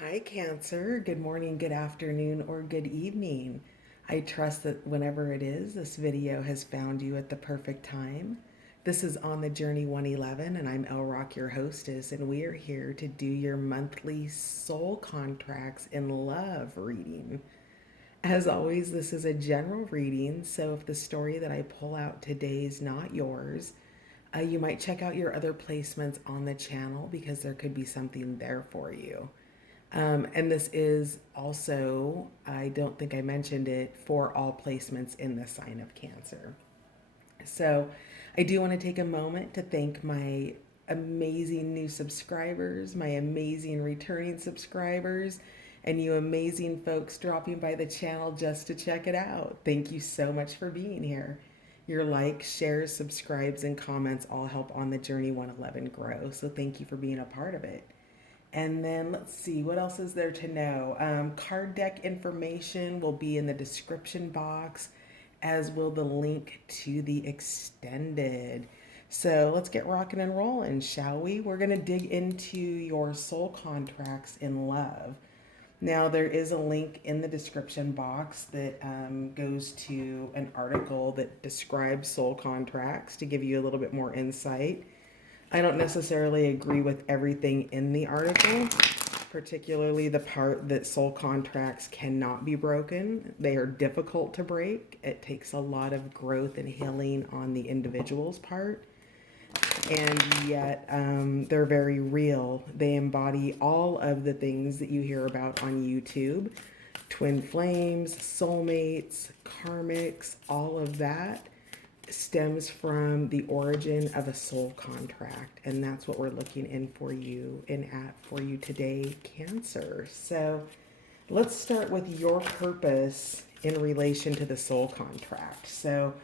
Hi, Cancer. Good morning, good afternoon, or good evening. I trust that whenever it is, this video has found you at the perfect time. This is On the Journey 111, and I'm El Rock, your hostess, and we are here to do your monthly soul contracts in love reading. As always, this is a general reading, so if the story that I pull out today is not yours, you might check out your other placements on the channel because there could be something there for you. And this is also, I don't think I mentioned it, for all placements in the sign of Cancer. So I do want to take a moment to thank my amazing new subscribers, my amazing returning subscribers, and you amazing folks dropping by the channel just to check it out. Thank you so much for being here. Your likes, shares, subscribes, and comments all help On the Journey 111 grow. So thank you for being a part of it. And then let's see, what else is there to know? Card deck information will be in the description box, as will the link to the extended. So let's get rocking and rolling, shall we? We're going to dig into your soul contracts in love. Now, there is a link in the description box that goes to an article that describes soul contracts to give you a little bit more insight. I don't necessarily agree with everything in the article, particularly the part that soul contracts cannot be broken. They are difficult to break. It takes a lot of growth and healing on the individual's part. And yet they're very real. They embody all of the things that you hear about on YouTube. Twin flames, soulmates, karmics, all of that stems from the origin of a soul contract, and that's what we're looking in for you today, Cancer. So let's start with your purpose in relation to the soul contract. So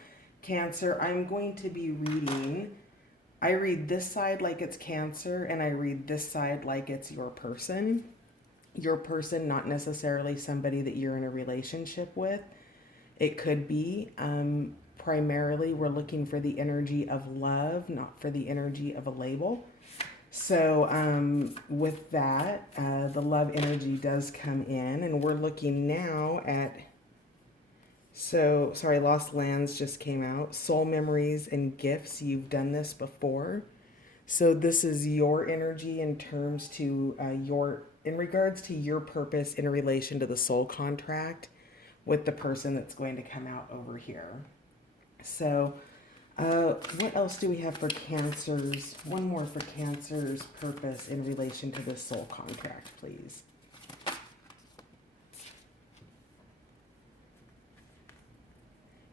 Cancer, I'm going to be reading, I read this side like it's Cancer, and I read this side like it's your person. Your person, not necessarily somebody that you're in a relationship with. It could be primarily we're looking for the energy of love, not for the energy of a label. So with that, the love energy does come in, and we're looking now at, Lost Lands just came out. Soul memories and gifts. You've done this before. So this is your energy in terms to in regards to your purpose in relation to the soul contract with the person that's going to come out over here. So what else do we have for Cancers? One more for Cancer's purpose in relation to this soul contract, please.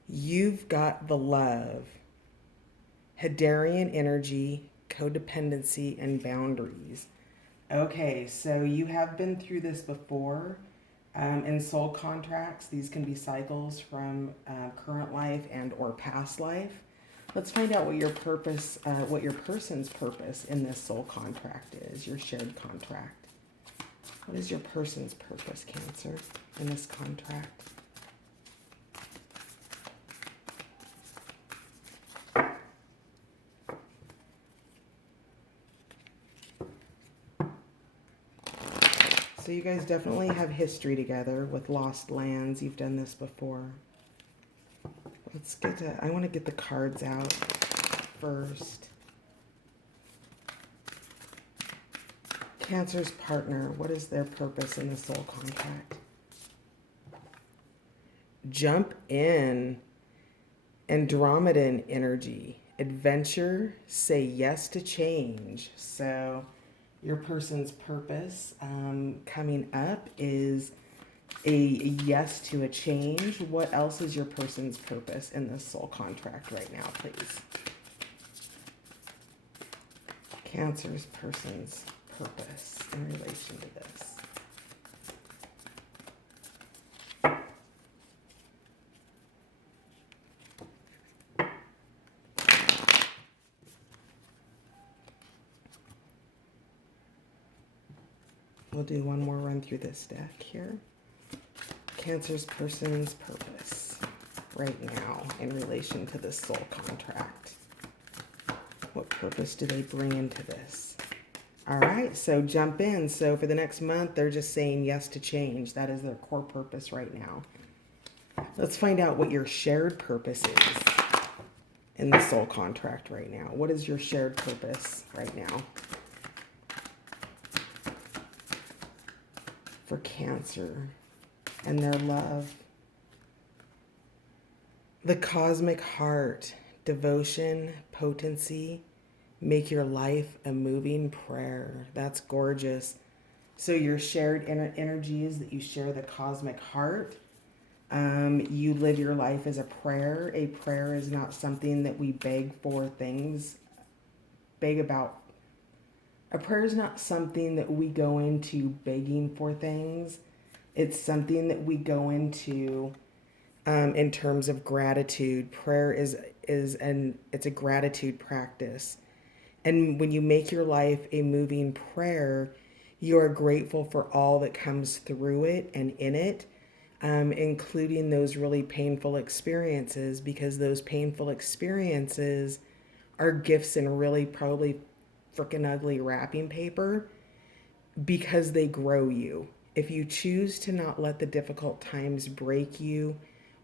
You've got the love, Hadarian energy, codependency, and boundaries. Okay, so you have been through this before. In soul contracts, these can be cycles from current life and or past life. Let's find out what your purpose, what your person's purpose in this soul contract is, your shared contract. What is your person's purpose, Cancer, in this contract? So you guys definitely have history together with Lost Lands. You've done this before. Let's get to, I want to get the cards out first. Cancer's partner, what is their purpose in the soul contract? Jump in. Andromedan energy. Adventure, say yes to change. So your person's purpose coming up is a yes to a change. What else is your person's purpose in this soul contract right now, please? Cancer's person's purpose in relation to this. We'll do one more run through this deck here. Cancer's person's purpose right now in relation to this soul contract. What purpose do they bring into this? All right, so jump in. So for the next month, they're just saying yes to change. That is their core purpose right now. Let's find out what your shared purpose is in the soul contract right now. What is your shared purpose right now for Cancer and their love? The cosmic heart, devotion, potency, make your life a moving prayer. That's gorgeous. So your shared energy is that you share the cosmic heart. You live your life as a prayer. A prayer is not something that we beg for things, beg about. A prayer is not something that we go into begging for things. It's something that we go into in terms of gratitude. Prayer it's a gratitude practice. And when you make your life a moving prayer, you are grateful for all that comes through it and in it, including those really painful experiences, because those painful experiences are gifts in really probably freaking ugly wrapping paper because they grow you. If you choose to not let the difficult times break you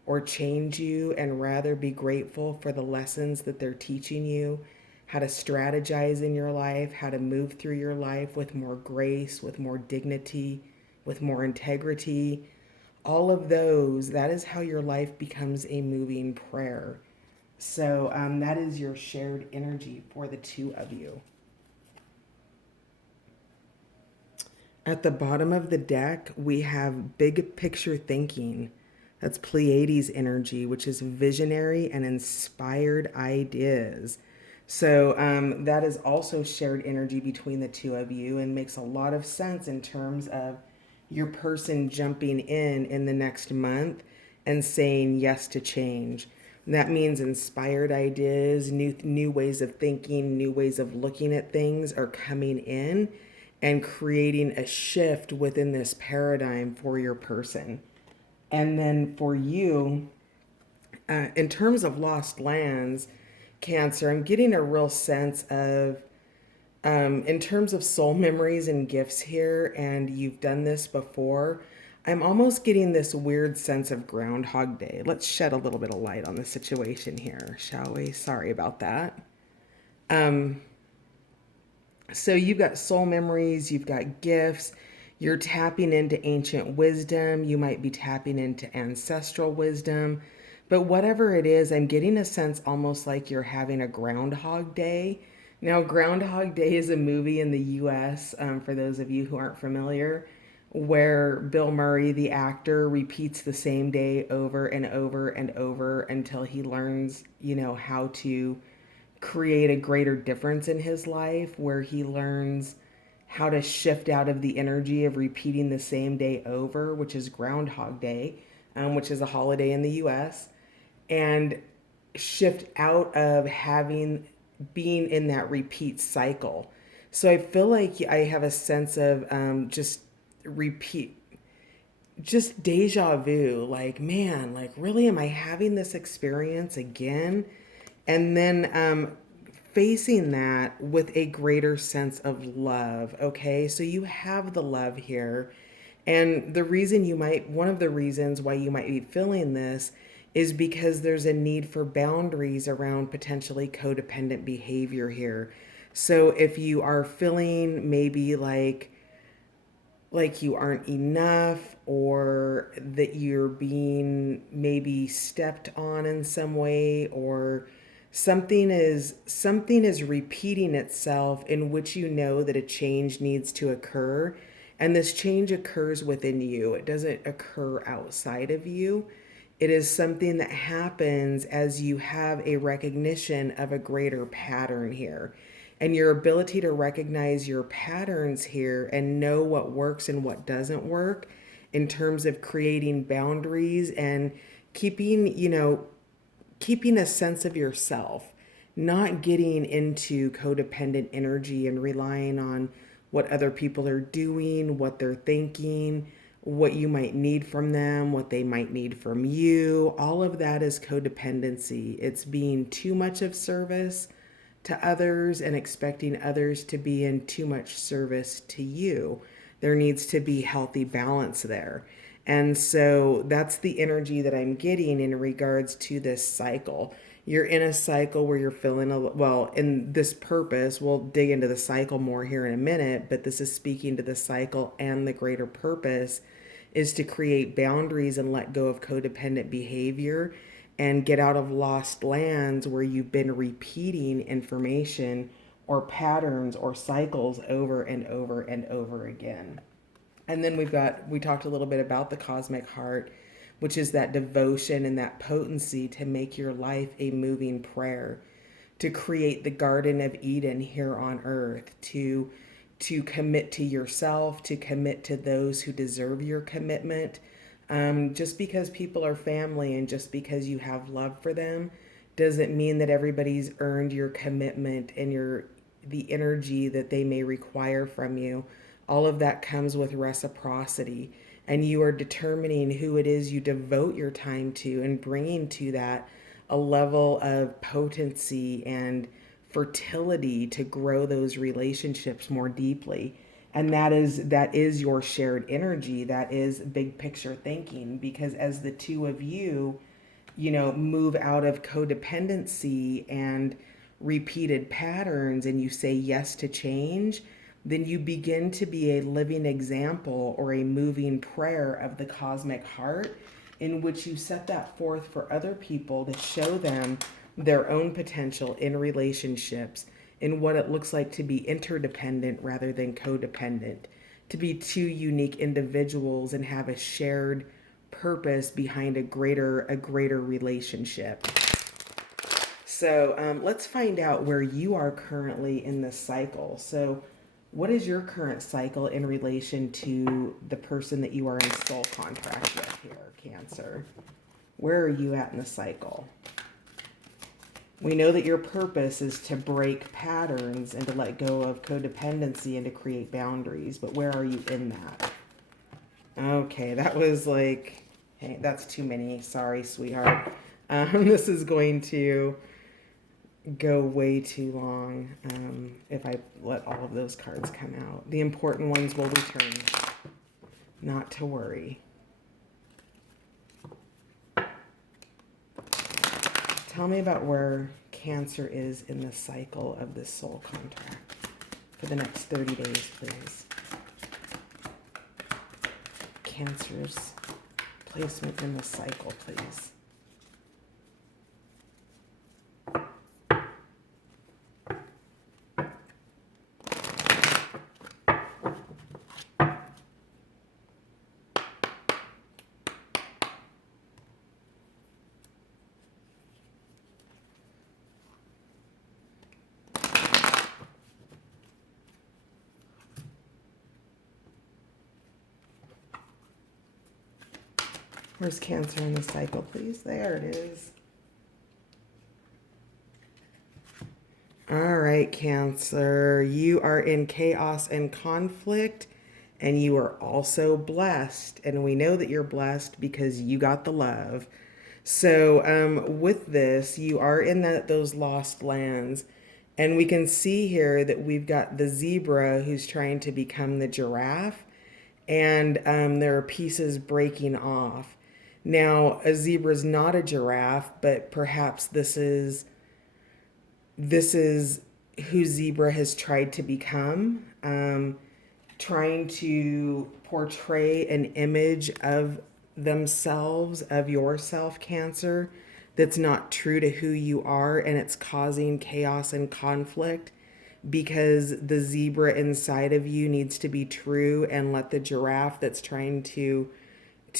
or change you and rather be grateful for the lessons that they're teaching you, how to strategize in your life, how to move through your life with more grace, with more dignity, with more integrity, all of those, that is how your life becomes a moving prayer. So that is your shared energy for the two of you. At the bottom of the deck, we have big picture thinking. That's Pleiades energy, which is visionary and inspired ideas. So that is also shared energy between the two of you and makes a lot of sense in terms of your person jumping in the next month and saying yes to change. And that means inspired ideas, new ways of thinking, new ways of looking at things are coming in and creating a shift within this paradigm for your person. And then for you, in terms of lost lands, Cancer, I'm getting a real sense of, in terms of soul memories and gifts here, and you've done this before, I'm almost getting this weird sense of Groundhog Day. Let's shed a little bit of light on the situation here, shall we? Sorry about that. So you've got soul memories, you've got gifts, you're tapping into ancient wisdom, you might be tapping into ancestral wisdom, but whatever it is, I'm getting a sense almost like you're having a Groundhog Day. Now, Groundhog Day is a movie in the US, for those of you who aren't familiar, where Bill Murray, the actor, repeats the same day over and over and over until he learns, how to create a greater difference in his life, where he learns how to shift out of the energy of repeating the same day over, which is Groundhog Day, which is a holiday in the US, and shift out of being in that repeat cycle. So I feel like I have a sense of just deja vu, like, man, like, really, am I having this experience again? And then facing that with a greater sense of love. Okay, so you have the love here. And one of the reasons why you might be feeling this is because there's a need for boundaries around potentially codependent behavior here. So if you are feeling maybe like you aren't enough, or that you're being maybe stepped on in some way, or something is repeating itself in which you know that a change needs to occur, and this change occurs within you. It doesn't occur outside of you. It is something that happens as you have a recognition of a greater pattern here. And your ability to recognize your patterns here and know what works and what doesn't work in terms of creating boundaries and keeping a sense of yourself, not getting into codependent energy and relying on what other people are doing, what they're thinking, what you might need from them, what they might need from you. All of that is codependency. It's being too much of service to others and expecting others to be in too much service to you. There needs to be healthy balance there. And so that's the energy that I'm getting in regards to this cycle. You're in a cycle where you're feeling, well, in this purpose, we'll dig into the cycle more here in a minute, but this is speaking to the cycle, and the greater purpose is to create boundaries and let go of codependent behavior and get out of lost lands where you've been repeating information or patterns or cycles over and over and over again. And then we talked a little bit about the cosmic heart, which is that devotion and that potency to make your life a moving prayer, to create the Garden of Eden here on earth, to commit to yourself, to commit to those who deserve your commitment. Just because people are family and just because you have love for them doesn't mean that everybody's earned your commitment and the energy that they may require from you. All of that comes with reciprocity, and you are determining who it is you devote your time to and bringing to that a level of potency and fertility to grow those relationships more deeply. And that is your shared energy. That is big picture thinking, because as the two of you, move out of codependency and repeated patterns, and you say yes to change, then you begin to be a living example or a moving prayer of the cosmic heart, in which you set that forth for other people to show them their own potential in relationships, in what it looks like to be interdependent rather than codependent, to be two unique individuals and have a shared purpose behind a greater relationship. So let's find out where you are currently in this cycle. So what is your current cycle in relation to the person that you are in soul contract with here, Cancer? Where are you at in the cycle? We know that your purpose is to break patterns and to let go of codependency and to create boundaries, but where are you in that? Okay, that was like, hey, that's too many. Sorry, sweetheart. This is going to go way too long if I let all of those cards come out. The important ones will return. Not to worry. Tell me about where Cancer is in the cycle of this soul contract for the next 30 days, please. Cancer's placement in the cycle, please. Where's Cancer in the cycle, please? There it is. All right, Cancer. You are in chaos and conflict, and you are also blessed. And we know that you're blessed because you got the love. So with this, you are in those lost lands. And we can see here that we've got the zebra who's trying to become the giraffe. And there are pieces breaking off. Now, a zebra is not a giraffe, but perhaps this is who zebra has tried to become, trying to portray an image of themselves, of yourself, Cancer, that's not true to who you are, and it's causing chaos and conflict because the zebra inside of you needs to be true and let the giraffe that's trying to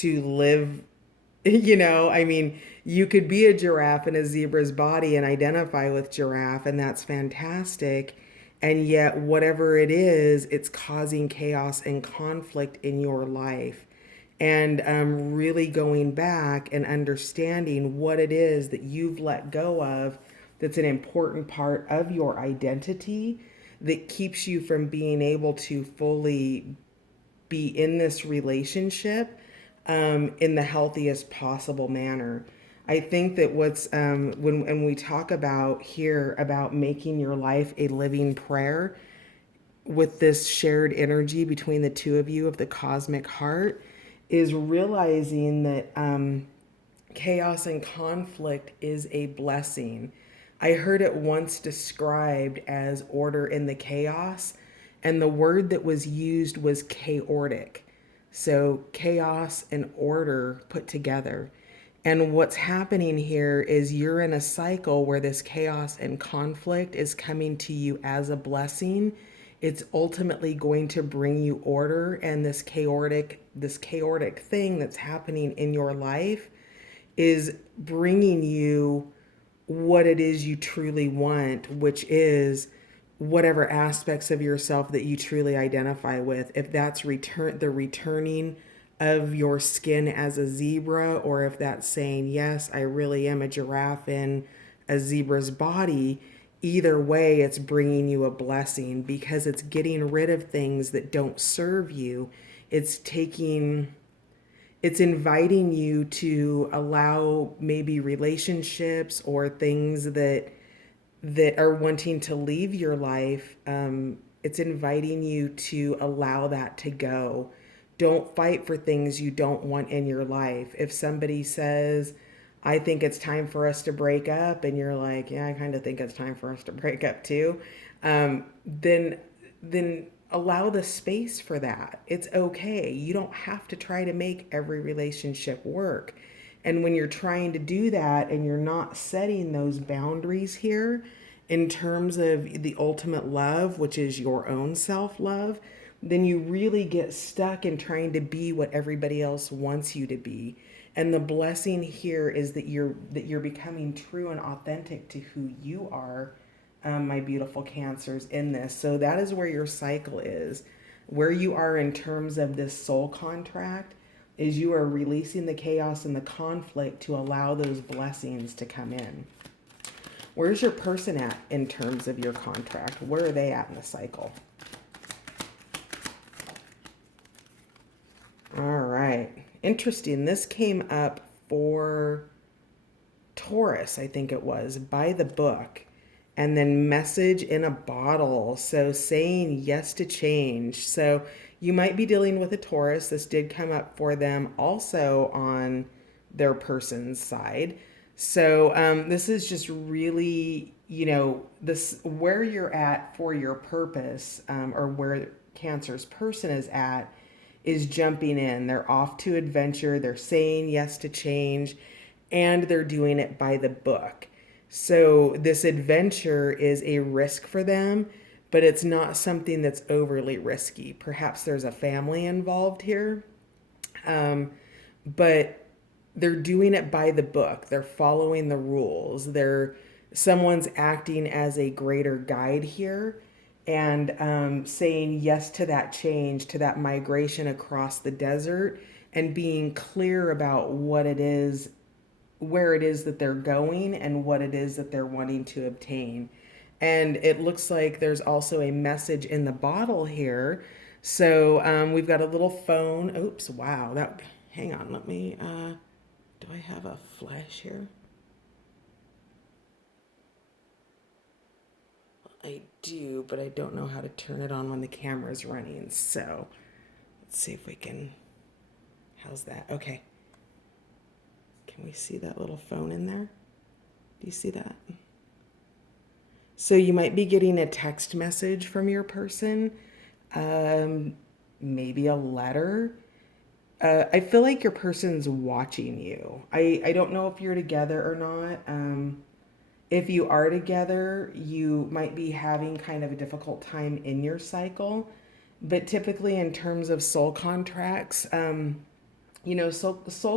live. You could be a giraffe in a zebra's body and identify with giraffe, and that's fantastic. And yet, whatever it is, it's causing chaos and conflict in your life. And really going back and understanding what it is that you've let go of that's an important part of your identity that keeps you from being able to fully be in this relationship in the healthiest possible manner. I think that when we talk about here about making your life a living prayer with this shared energy between the two of you of the cosmic heart, is realizing that chaos and conflict is a blessing. I heard it once described as order in the chaos, and the word that was used was chaotic. So, chaos and order put together. And what's happening here is you're in a cycle where this chaos and conflict is coming to you as a blessing. It's ultimately going to bring you order, and this chaotic thing that's happening in your life is bringing you what it is you truly want, which is whatever aspects of yourself that you truly identify with. If that's the returning of your skin as a zebra, or if that's saying, yes, I really am a giraffe in a zebra's body, either way, it's bringing you a blessing because it's getting rid of things that don't serve you. It's inviting you to allow maybe relationships or things that are wanting to leave your life. It's inviting you to allow that to go. Don't fight for things you don't want in your life. If somebody says, I think it's time for us to break up, and you're like, yeah, I kind of think it's time for us to break up too, then allow the space for that. It's okay. You don't have to try to make every relationship work. And when you're trying to do that and you're not setting those boundaries here in terms of the ultimate love, which is your own self-love, then you really get stuck in trying to be what everybody else wants you to be. And the blessing here is that you're becoming true and authentic to who you are, my beautiful Cancers, in this. So that is where your cycle is. Where you are in terms of this soul contract is you are releasing the chaos and the conflict to allow those blessings to come in. Where's your person at in terms of your contract? Where are they at in the cycle? All right. Interesting. This came up for Taurus, I think it was, by the book. And then message in a bottle. So saying yes to change. So you might be dealing with a Taurus. This did come up for them also on their person's side. So this is just really, this where you're at for your purpose, or where Cancer's person is jumping in. They're off to adventure. They're saying yes to change, and they're doing it by the book. So this adventure is a risk for them, but it's not something that's overly risky. Perhaps there's a family involved here, but they're doing it by the book. They're following the rules. Someone's acting as a greater guide here, and saying yes to that change, to that migration across the desert, and being clear about what it is, where it is that they're going, and what it is that they're wanting to obtain. And it looks like there's also a message in the bottle here. So we've got a little phone. Oops, wow. Hang on, let me, do I have a flash here? I do, but I don't know how to turn it on when the camera's running. So let's see if we can, how's that? Okay. Can we see that little phone in there? Do you see that? So you might be getting a text message from your person, maybe a letter. I feel like your person's watching you. I don't know if you're together or not. If you are together, you might be having kind of a difficult time in your cycle. But typically, in terms of soul contracts, soul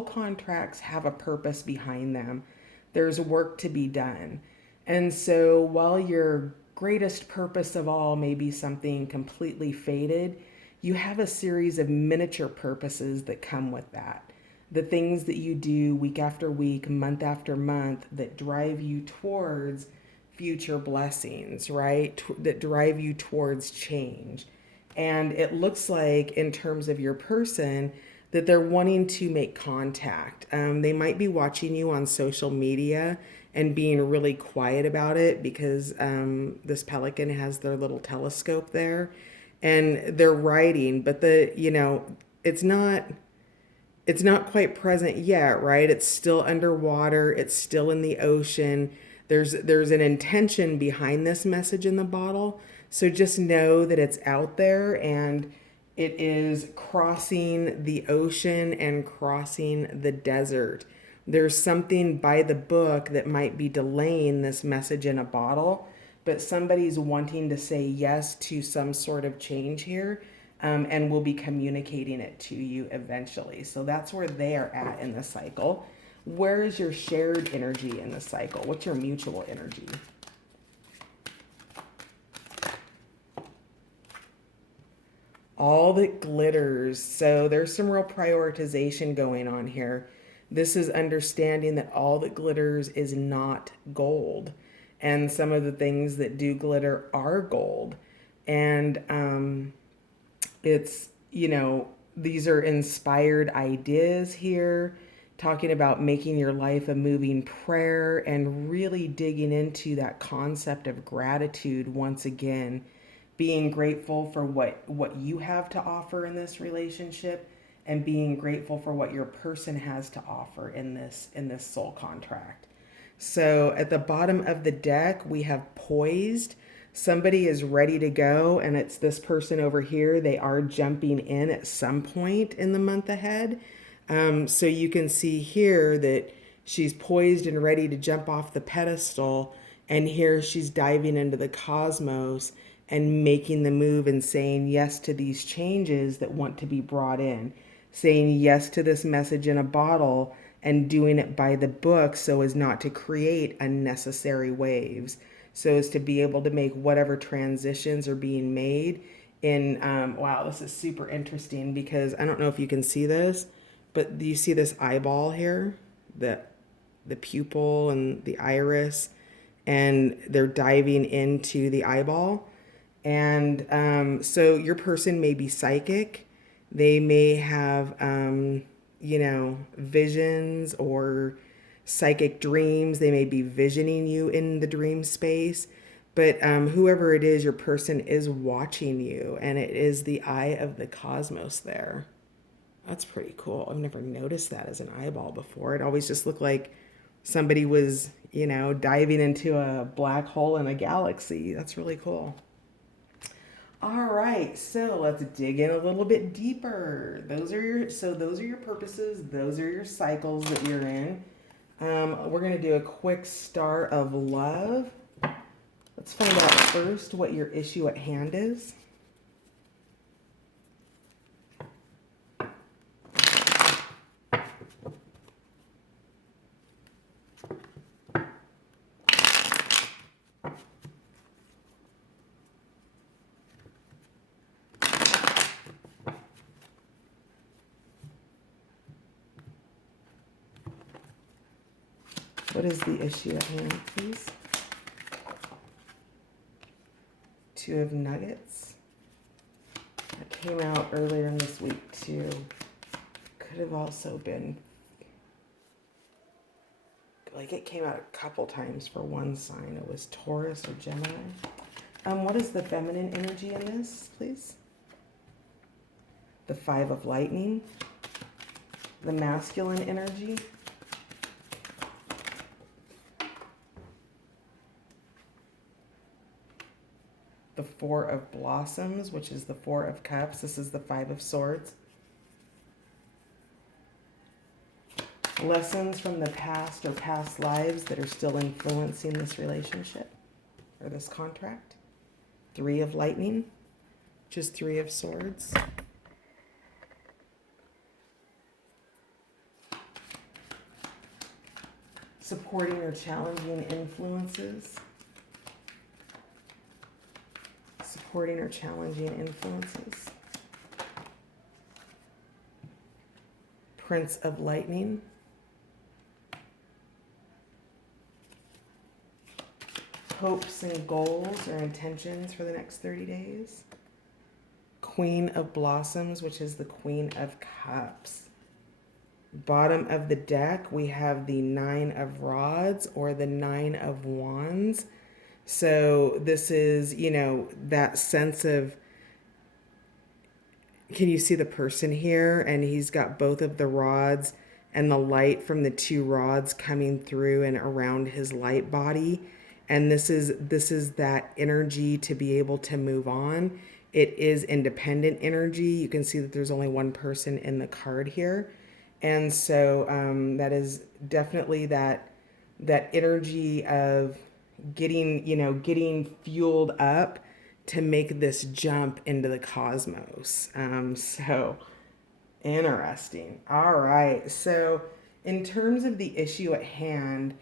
contracts have a purpose behind them. There's work to be done. And so while your greatest purpose of all may be something completely faded, you have a series of miniature purposes that come with that. The things that you do week after week, month after month, that drive you towards future blessings, right? That drive you towards change. And it looks like, in terms of your person, that they're wanting to make contact. They might be watching you on social media and being really quiet about it because this pelican has their little telescope there, and they're writing, but it's not quite present yet, right? It's still underwater, it's still in the ocean. There's an intention behind this message in the bottle. So just know that it's out there, and it is crossing the ocean and crossing the desert. There's something by the book that might be delaying this message in a bottle, but somebody's wanting to say yes to some sort of change here, and will be communicating it to you eventually. So that's where they are at in the cycle. Where is your shared energy in the cycle? What's your mutual energy? All that glitters. So there's some real prioritization going on here. This is understanding that all that glitters is not gold. And some of the things that do glitter are gold. And it's, these are inspired ideas here, talking about making your life a moving prayer and really digging into that concept of gratitude once again, being grateful for what you have to offer in this relationship, and being grateful for what your person has to offer in this soul contract. So at the bottom of the deck, we have poised. Somebody is ready to go, and it's this person over here. They are jumping in at some point in the month ahead. So you can see here that she's poised and ready to jump off the pedestal, and here she's diving into the cosmos and making the move and saying yes to these changes that want to be brought in, saying yes to this message in a bottle, and doing it by the book so as not to create unnecessary waves, so as to be able to make whatever transitions are being made in, wow, this is super interesting because I don't know if you can see this, but do you see this eyeball here? The pupil and the iris, and they're diving into the eyeball. And so your person may be psychic. They may have, visions or psychic dreams. They may be visioning you in the dream space. But whoever it is, your person is watching you, and it is the eye of the cosmos there. That's pretty cool. I've never noticed that as an eyeball before. It always just looked like somebody was, diving into a black hole in a galaxy. That's really cool. All right, so let's dig in a little bit deeper. Those are your purposes. Those are your cycles that you're in. We're going to do a quick star of love. Let's find out first what your issue at hand is. What is the issue at hand, please? Two of nuggets. That came out earlier in this week too. Could have also been, like, it came out a couple times for one sign. It was Taurus or Gemini. What is the feminine energy in this, please? The Five of Lightning. The masculine energy. The Four of Blossoms, which is the Four of Cups. This is the Five of Swords. Lessons from the past or past lives that are still influencing this relationship or this contract. Three of Lightning, which is Three of Swords. Supporting or challenging influences. Supporting or challenging influences. Prince of Lightning. Hopes and goals or intentions for the next 30 days. Queen of Blossoms, which is the Queen of Cups. Bottom of the deck, we have the Nine of Rods or the Nine of Wands. So this is, that sense of, can you see the person here? And he's got both of the rods and the light from the two rods coming through and around his light body. And this is that energy to be able to move on. It is independent energy. You can see that there's only one person in the card here. And so that is definitely that energy of getting fueled up to make this jump into the cosmos. So interesting. All right. So in terms of the issue at hand,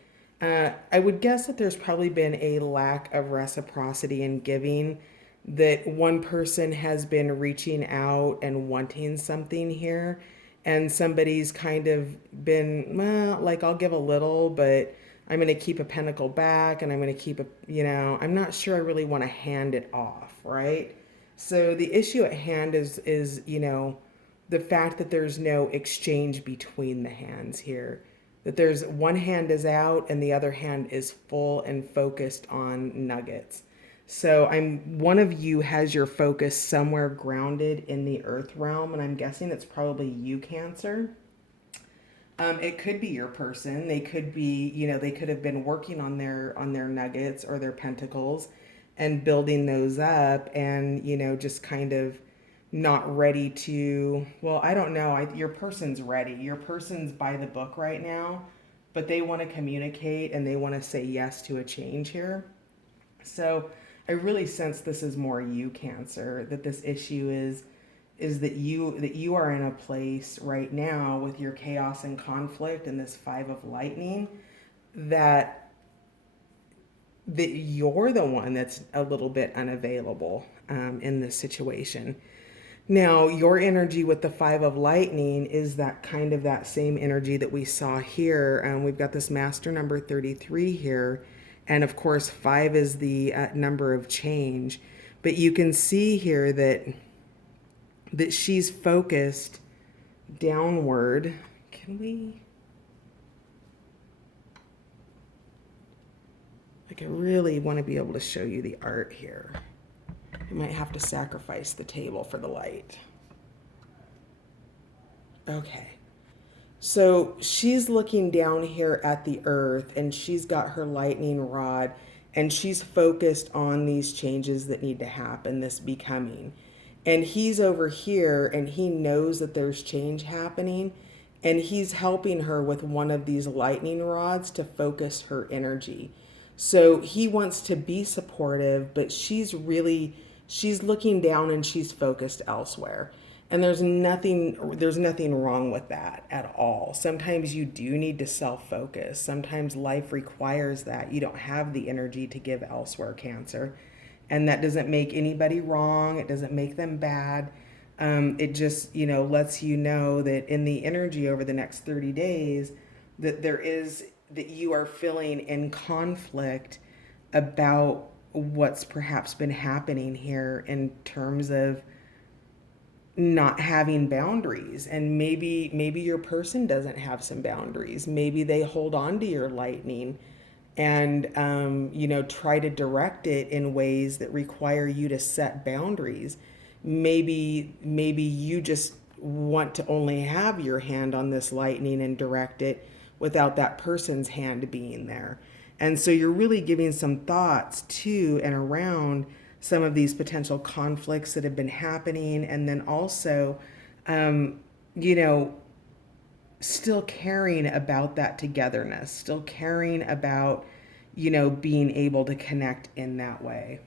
I would guess that there's probably been a lack of reciprocity in giving, that one person has been reaching out and wanting something here, and somebody's kind of been, well, like, I'll give a little, but I'm going to keep a pentacle back, and I'm going to keep I'm not sure I really want to hand it off, right? So the issue at hand is the fact that there's no exchange between the hands here. That there's one hand is out and the other hand is full and focused on nuggets. So one of you has your focus somewhere grounded in the earth realm, and I'm guessing it's probably you, Cancer. It could be your person. They could be, they could have been working on their nuggets or their pentacles and building those up, and just kind of not ready to, well, I don't know. Your person's ready. Your person's by the book right now, but they want to communicate and they want to say yes to a change here. So I really sense this is more you, Cancer, that this issue is that you are in a place right now with your chaos and conflict and this Five of Lightning, that you're the one that's a little bit unavailable in this situation. Now, your energy with the Five of Lightning is that kind of that same energy that we saw here. We've got this master number 33 here. And of course, 5 is the number of change. But you can see here that she's focused downward. Can we? Like, I really want to be able to show you the art here. I might have to sacrifice the table for the light. Okay. So she's looking down here at the earth, and she's got her lightning rod, and she's focused on these changes that need to happen, this becoming. And he's over here, and he knows that there's change happening, and he's helping her with one of these lightning rods to focus her energy. So he wants to be supportive, but she's looking down and she's focused elsewhere. And there's nothing wrong with that at all. Sometimes you do need to self-focus. Sometimes life requires that. You don't have the energy to give elsewhere, Cancer. And that doesn't make anybody wrong. It doesn't make them bad. It just, lets you know that in the energy over the next 30 days, that you are feeling in conflict about what's perhaps been happening here in terms of not having boundaries. And maybe your person doesn't have some boundaries. Maybe they hold on to your lightning and try to direct it in ways that require you to set boundaries. Maybe you just want to only have your hand on this lightning and direct it without that person's hand being there. And so you're really giving some thoughts to and around some of these potential conflicts that have been happening. And then also, still caring about that togetherness, still caring about, being able to connect in that way.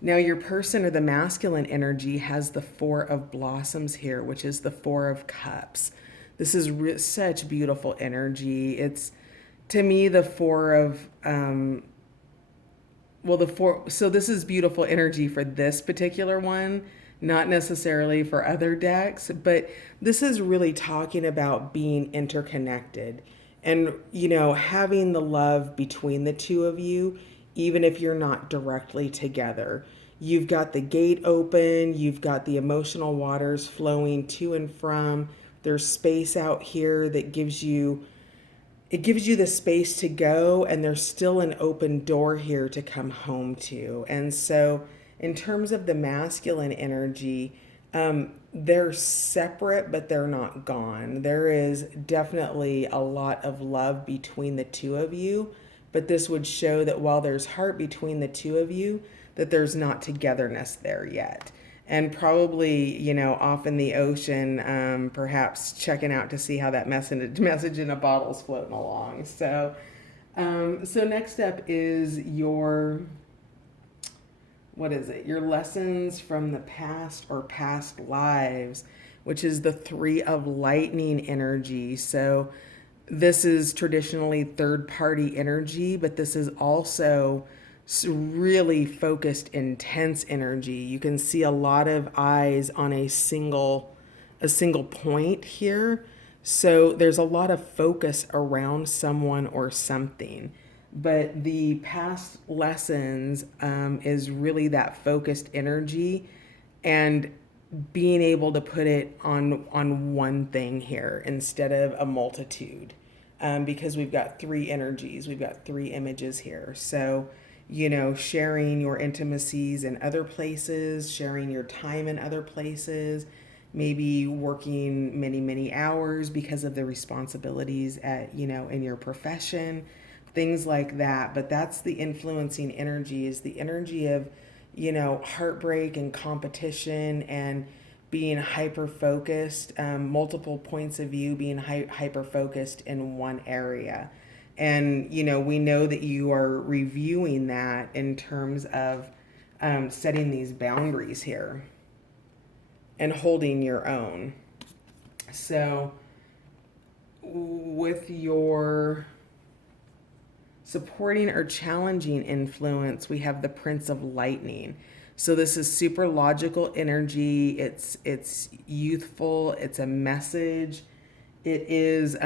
Now, your person or the masculine energy has the Four of Blossoms here, which is the Four of Cups. This is such beautiful energy. It's, to me, the Four of, so this is beautiful energy for this particular one, not necessarily for other decks, but this is really talking about being interconnected and, having the love between the two of you, even if you're not directly together. You've got the gate open, you've got the emotional waters flowing to and from. There's space out here that gives you the space to go, and there's still an open door here to come home to. And so in terms of the masculine energy, they're separate, but they're not gone. There is definitely a lot of love between the two of you, but this would show that while there's heart between the two of you, that there's not togetherness there yet. And probably, off in the ocean, perhaps checking out to see how that message in a bottle's floating along. So next up is what is it? Your lessons from the past or past lives, which is the Three of Lightning energy. So this is traditionally third party energy, but this is also really focused, intense energy. You can see a lot of eyes on a single point here. So there's a lot of focus around someone or something. But the past lessons is really that focused energy and being able to put it on one thing here instead of a multitude, because we've got three energies, we've got three images here. So, sharing your intimacies in other places, sharing your time in other places, maybe working many, many hours because of the responsibilities in your profession, things like that. But that's the influencing energy, is the energy of, heartbreak and competition and being hyper focused, multiple points of view, being hyper focused in one area. And, we know that you are reviewing that in terms of setting these boundaries here and holding your own. So with your supporting or challenging influence, we have the Prince of Lightning. So this is super logical energy. It's youthful. It's a message. It is,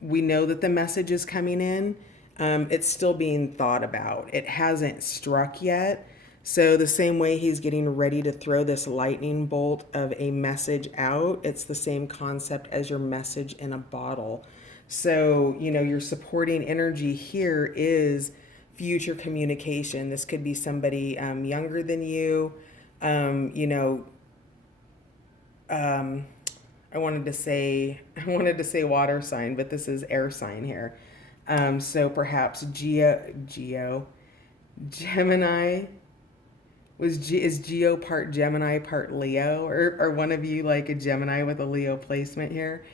we know that the message is coming in. It's still being thought about. It hasn't struck yet. So the same way he's getting ready to throw this lightning bolt of a message out, it's the same concept as your message in a bottle. So, your supporting energy here is future communication. This could be somebody younger than you. I wanted to say water sign, but this is air sign here. So perhaps Gemini. Is Geo part Gemini, part Leo, or one of you like a Gemini with a Leo placement here?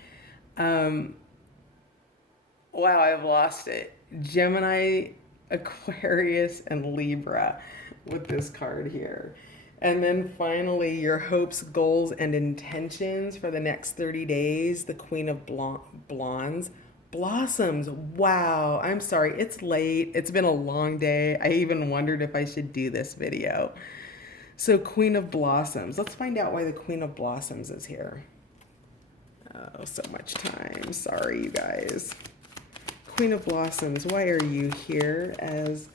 Wow, I've lost it. Gemini, Aquarius, and Libra with this card here. And then finally, your hopes, goals, and intentions for the next 30 days. The Queen of Blossoms. Wow, I'm sorry, it's late. It's been a long day. I even wondered if I should do this video. So Queen of Blossoms. Let's find out why the Queen of Blossoms is here. Oh, so much time. Sorry, you guys. Queen of Blossoms, why are you here as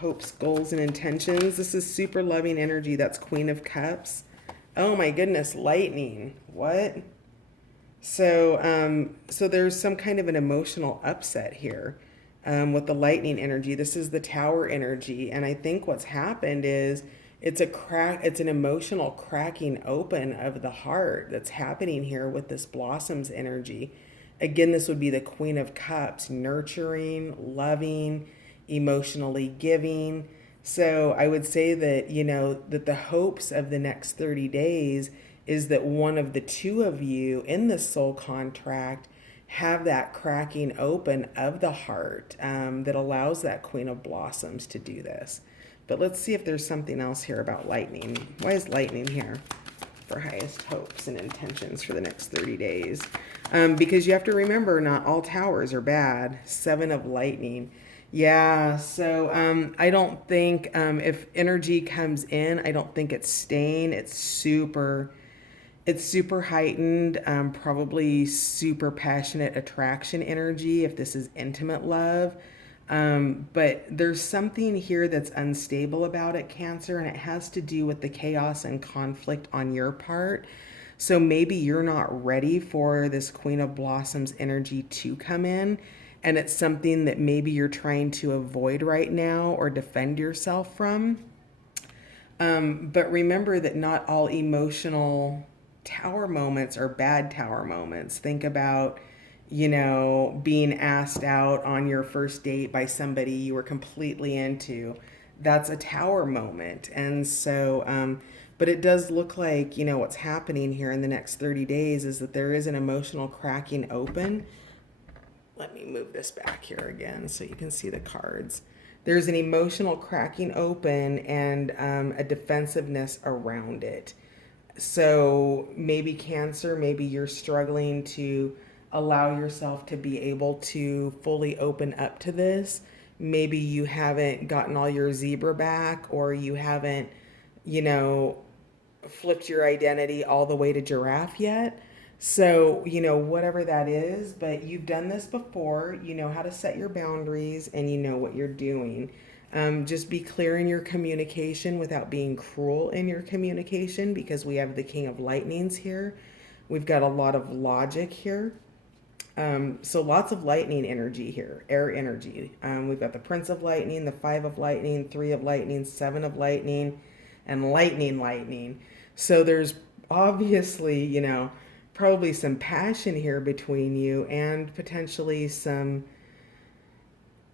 hopes, goals, and intentions? This is super loving energy. That's Queen of Cups. Oh my goodness, lightning. What? So there's some kind of an emotional upset here with the lightning energy. This is the Tower energy, and I think what's happened is it's an emotional cracking open of the heart that's happening here with this Blossoms energy. Again, this would be the Queen of Cups, nurturing, loving, emotionally giving. So I would say that, that the hopes of the next 30 days is that one of the two of you in the soul contract have that cracking open of the heart that allows that Queen of Blossoms to do this. But let's see if there's something else here about lightning. Why is lightning here for highest hopes and intentions for the next 30 days? Because you have to remember, not all towers are bad. 7 of lightning. Yeah, so I don't think if energy comes in, I don't think it's staying. It's super heightened, probably super passionate attraction energy if this is intimate love. But there's something here that's unstable about it, Cancer, and it has to do with the chaos and conflict on your part. So maybe you're not ready for this Queen of Blossoms energy to come in, and it's something that maybe you're trying to avoid right now or defend yourself from. But remember that not all emotional tower moments are bad tower moments. Think about, being asked out on your first date by somebody you were completely into. That's a tower moment. And so, but it does look like, what's happening here in the next 30 days is that there is an emotional cracking open. Let me move this back here again so you can see the cards. There's an emotional cracking open and a defensiveness around it. So maybe Cancer, maybe you're struggling to allow yourself to be able to fully open up to this. Maybe you haven't gotten all your zebra back, or you haven't, you know, flipped your identity all the way to giraffe yet. So, whatever that is, but you've done this before, you know how to set your boundaries and you know what you're doing. Just be clear in your communication without being cruel in your communication, because we have the King of Lightnings here. We've got a lot of logic here. So lots of lightning energy here, air energy. We've got the Prince of Lightning, the Five of Lightning, Three of Lightning, Seven of Lightning, and Lightning. So there's obviously, probably some passion here between you, and potentially some,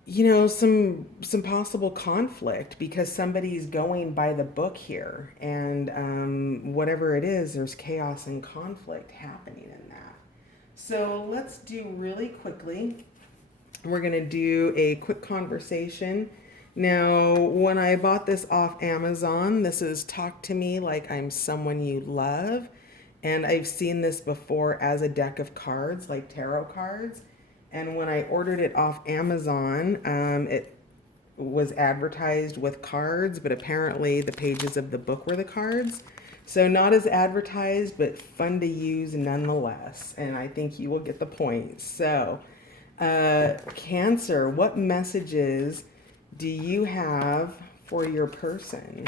some possible conflict, because somebody's going by the book here, and whatever it is, there's chaos and conflict happening in that. So let's do really quickly. We're going to do a quick conversation. Now, when I bought this off Amazon, this is Talk to Me Like I'm Someone You Love. And I've seen this before as a deck of cards, like tarot cards. And when I ordered it off Amazon, it was advertised with cards, but apparently the pages of the book were the cards. So not as advertised, but fun to use nonetheless. And I think you will get the point. So, Cancer, what messages do you have for your person?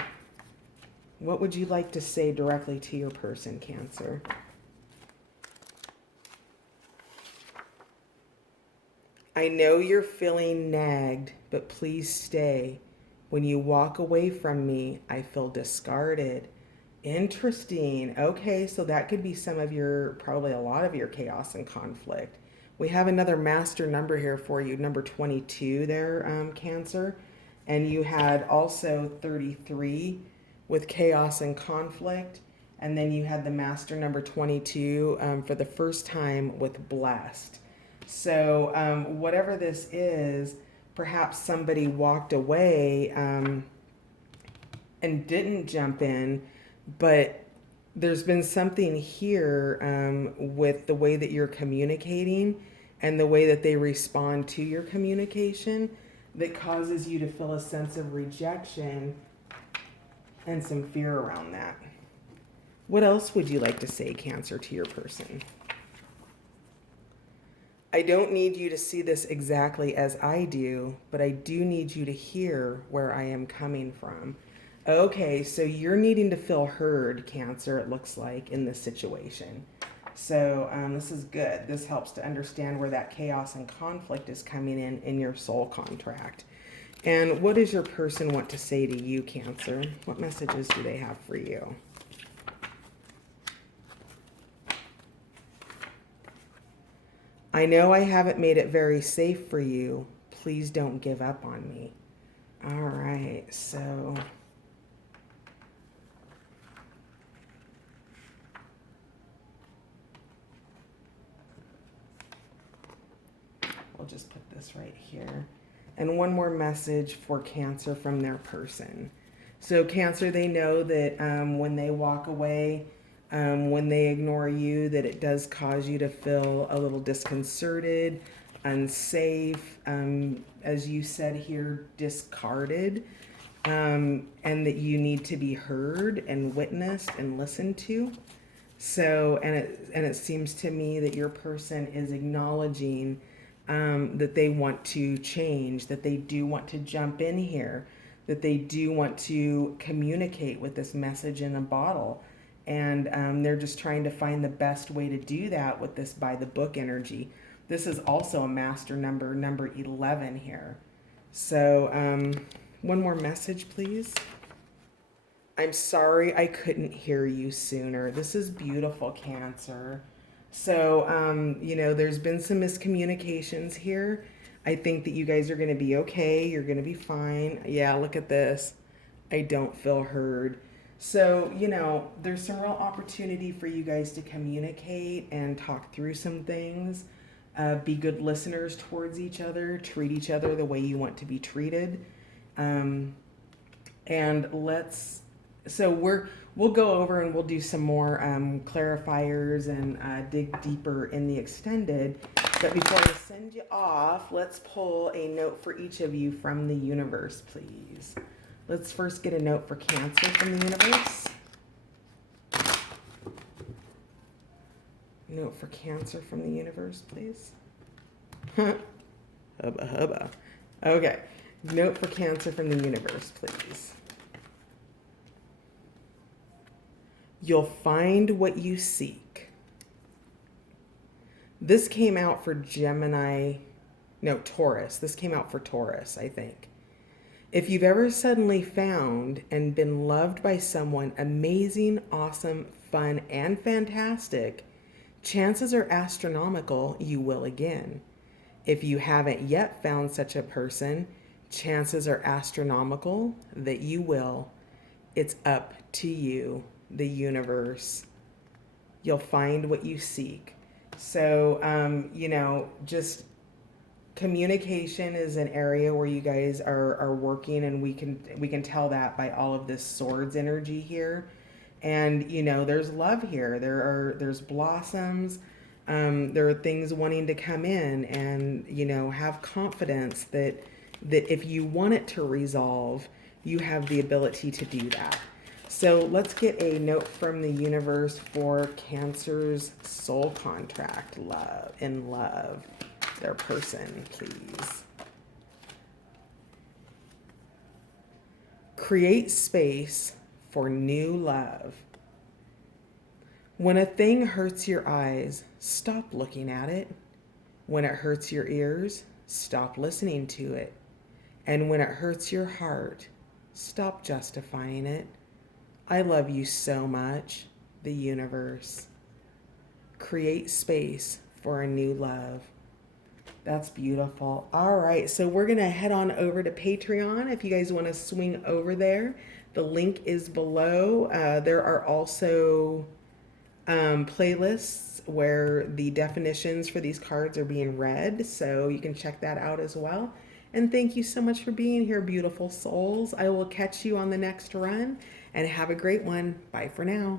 What would you like to say directly to your person, Cancer? I know you're feeling nagged, but please stay. When you walk away from me, I feel discarded. Interesting. Okay, so that could be some of your, probably a lot of your chaos and conflict. We have another master number here for you, number 22 there, Cancer. And you had also 33 with chaos and conflict. And then you had the master number 22 for the first time with blessed. So whatever this is, perhaps somebody walked away and didn't jump in, but there's been something here with the way that you're communicating and the way that they respond to your communication that causes you to feel a sense of rejection and some fear around that. What else would you like to say, Cancer, to your person? I don't need you to see this exactly as I do, but I do need you to hear where I am coming from. Okay, so you're needing to feel heard, Cancer, it looks like, in this situation. So this is good. This helps to understand where that chaos and conflict is coming in your soul contract. And what does your person want to say to you, Cancer? What messages do they have for you? I know I haven't made it very safe for you. Please don't give up on me. All right, so we'll just put this right here. And one more message for Cancer from their person. So Cancer, they know that when they walk away, when they ignore you, that it does cause you to feel a little disconcerted, unsafe, as you said here, discarded, and that you need to be heard and witnessed and listened to. So, and it seems to me that your person is acknowledging that they want to change, that they do want to jump in here, that they do want to communicate with this message in a bottle. And they're just trying to find the best way to do that with this by the book energy. This is also a master number, number 11 here. So one more message, please. I'm sorry I couldn't hear you sooner. This is beautiful, Cancer. So, there's been some miscommunications here. I think that you guys are going to be okay. You're going to be fine. Yeah, look at this. I don't feel heard. So, there's some real opportunity for you guys to communicate and talk through some things. Be good listeners towards each other. Treat each other the way you want to be treated. We'll go over and we'll do some more clarifiers and dig deeper in the extended. But before I send you off, let's pull a note for each of you from the universe, please. Let's first get a note for Cancer from the universe. Note for Cancer from the universe, please. Hubba hubba. Okay. Note for Cancer from the universe, please. You'll find what you seek. This came out for Taurus. This came out for Taurus, I think. If you've ever suddenly found and been loved by someone amazing, awesome, fun, and fantastic, chances are astronomical you will again. If you haven't yet found such a person, chances are astronomical that you will. It's up to you, the universe. You'll find what you seek. So, just communication is an area where you guys are working, and we can tell that by all of this swords energy here. And there's love here. There's blossoms. There are things wanting to come in, and have confidence that if you want it to resolve, you have the ability to do that. So let's get a note from the universe for Cancer's soul contract, love, their person, please. Create space for new love. When a thing hurts your eyes, stop looking at it. When it hurts your ears, stop listening to it. And when it hurts your heart, stop justifying it. I love you so much, the universe. Create space for a new love. That's beautiful. All right, so we're going to head on over to Patreon if you guys want to swing over there. The link is below. There are also playlists where the definitions for these cards are being read, so you can check that out as well. And thank you so much for being here, beautiful souls. I will catch you on the next run, and have a great one. Bye for now.